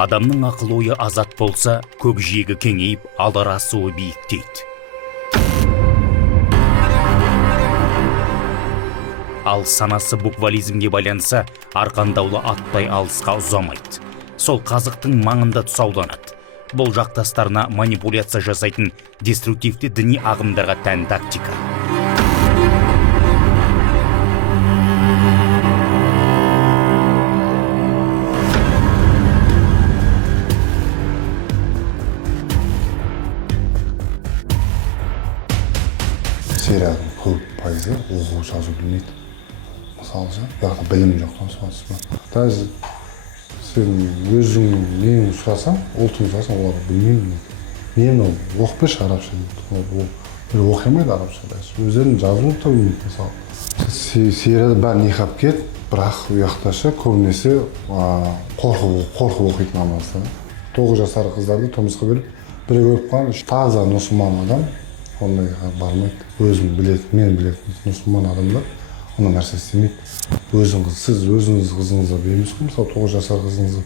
Адамның ақыл ойы азат болса, көкжиегі кеңейіп, алар асуы биіктейді. Ал санасы буквализмге байланса, арқандаулы аттай алысқа ұзамайды. Сол қазықтың маңында тұсауланады. Бұл жақтастарына манипуляция жасайтын деструктивті діни ағымдарға тән тактика. Серияның көп пайызы оқу жазу білмейді. Мысалы, яғни білім жоқ. Даже сен өзің нені сұрасаң, ұлтын сұрасаң, олар білмеймін. Мен оқып берші арабша дейді. Ол оқимайды арабша. Өздерін жазуын да білмейді. Мысалы, серияда бәрі нихаб кет, бірақ ұяқташы көбінесе қорқып оқитын намазды. 9 жасар қыздарды тұрмысқа беріп, біреу көріп қалған, таза мұсылман адам ондайға бармайды. Өзін білетін, мен білетін мұсылман адамдар ондай нәрсе істемейді. Сіз өзіңіз қызыңызға береміз ғой, мысалы 9 жасар қызыңызға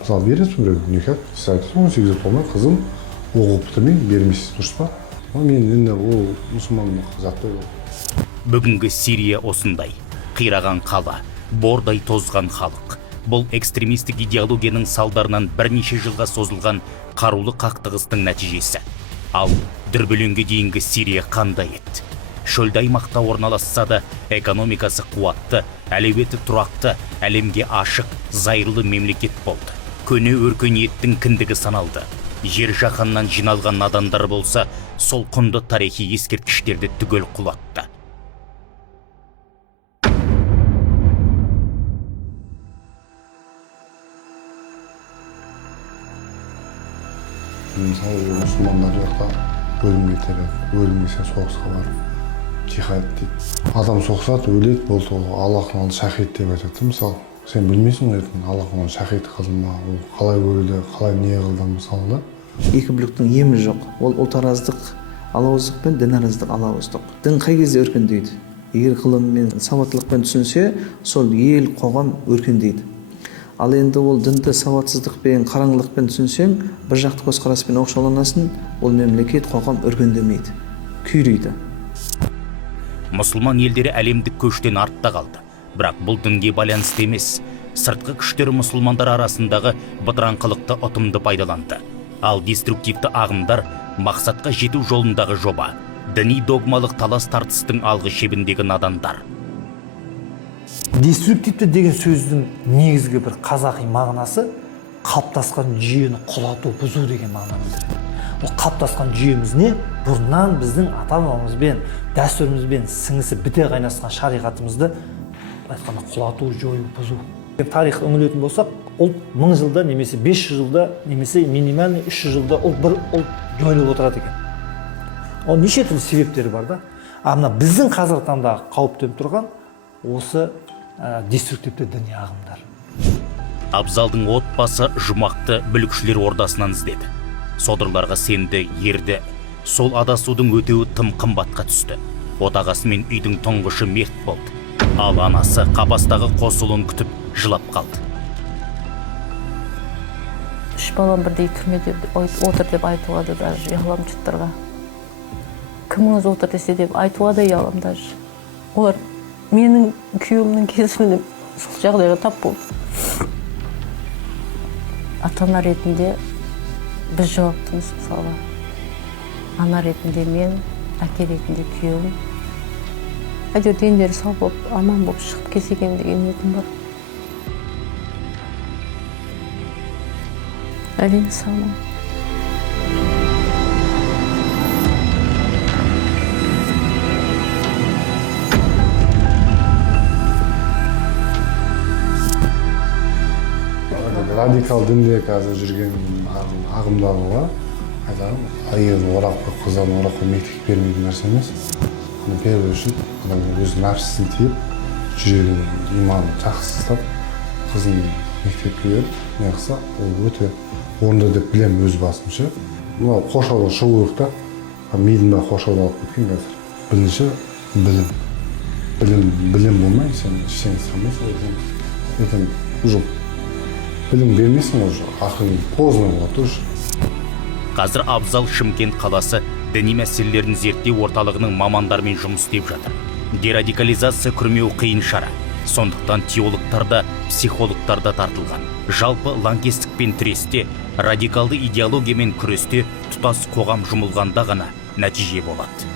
мысалы бересіз біреу никак. Сіз айтасыз 18 толмай қызым оқып бітірмей бермейсіз, дұрыс па? Мен енді ол мұсылман заттай ол. Бүгінгі Сирия осындай, қираған қала, бордай тозған халық. Бұл экстремистік идеологияның салдарынан бірнеше жылға созылған қарулы қақтығыстың нәтижесі. Ал дүрбелеңге дейінгі Сирия қандай еді? Шөлді аймақта орналасса да, экономикасы қуатты, әлеуеті тұрақты, әлемге ашық, зайырлы мемлекет болды. Көне өркениеттің кіндігі саналды. Жер жаһаннан жиналған надандар болса, сол құнды тарихи ескерткіштерді түгел құлатты. Мысалы, мұсылмандар жақта өлімге тереді, өлімге соғысқа барып, жихад дейді. Адам соғысады, өледі, болды, Аллахтың алды шахид деп айтады. Мысалы, сен білмейсің ғой, Аллахтың алды шахид қылды ма, ол қалай өлді, қалай не қылды мысалы да. Екі бүліктің емі жоқ. Ол ұлтараздық алауыздық пен дінараздық алауыздық. Дін қай кезде өркендейді? Егер ғылым мен сауаттылықпен түсінсе, сол ел, қоғам өркендейді. Ал енді ол дінді сауатсыздықпен, қараңғылықпен түсінсең, бір жақты көзқараспен оқшауланасың, ол мемлекет, қоғам өркендемейді, күйрейді. Мұсылман елдері әлемдік көштен артта қалды. Бірақ бұл дінге байланысты емес. Сыртқы күштер мұсылмандар арасындағы бытыраңқылықты ұтымды пайдаланды. Ал деструктивті ағымдар мақсатқа жету жолындағы жоба. Діни догмалық талас тартыстың алғы шебіндегі надандар. Деструктивті деген сөздің негізгі бір қазақи мағынасы қалыптасқан жүйені құлату, бұзу деген мағынаны білдіреді. Ол қалыптасқан жүйеміз не? Бұрыннан біздің ата-бабамызбен, дәстүрімізбен сіңісі біте қайнасқан шариғатымызды айтқанда құлату, жою, бұзу. Тарих үңілетін болсақ, ұлт 1000 жылда немесе 500 жылда немесе минимальный 300 жылда бір ұлт жойылып отырады екен. Ол неше түрлі себептері бар да. Мына біздің қазіргі таңдағы қауіп төніп тұрған осы деструктивті діни ағымдар. Абзалдың отбасы жұмақты бүлікшілер ордасынан іздеді. Содырларға сенді, ерді. Сол адасудың өтеуі тым қымбатқа түсті. Отағасы мен үйдің тұңғышы мерт болды. Ал анасы қапастағы қос ұлын күтіп жылап қалды. 3 балам бірдей түрмеде отыр деп айтуға да даже ұялам жұрттарға. Кіміңіз отыр десе деп айтуға да ұялам даже. Олар менің күйеуімнің кесімінде сол жағдайға тап болды. Ата-ана ретінде біз жауаптымыз мысалға. Ана ретінде мен, әке ретінде күйеуім. Әйтеуір дендері сау болып, аман болып шығып келсе екен деген ниетім бар. Әрине саумын. Радикал дінде қазір жүрген ағымдағы айтамын, әйелін орақ қойып, қыздарын орақ қойып мектеп бермейтін нәрсе емес. Первый үшін адамның өз нәпсісін тиіп, жүрегін, иманын жақсы ұстап, қызын мектепке беріп, не қылса, ол өте орынды деп білемін өз басымша. Мынау қоршаудан шығу керек та, мидың бәрі қоршаудан алып кеткен қазір. Бірінші білім болмай, сен ештеңе істей алмайсың. Ертең уже білім бермейсің уже ақырын поздно болады уже. Қазір Абзал Шымкент қаласы діни мәселелерін зерттеу орталығының мамандармен жұмыс істеп жатыр. Дерадикализация күрмеу қиын шара. Сондықтан теологтар да, психологтар да тартылған. Жалпы лаңкестікпен тіресте, радикалды идеологиямен күресте тұтас қоғам жұмылғанда ғана нәтиже болады.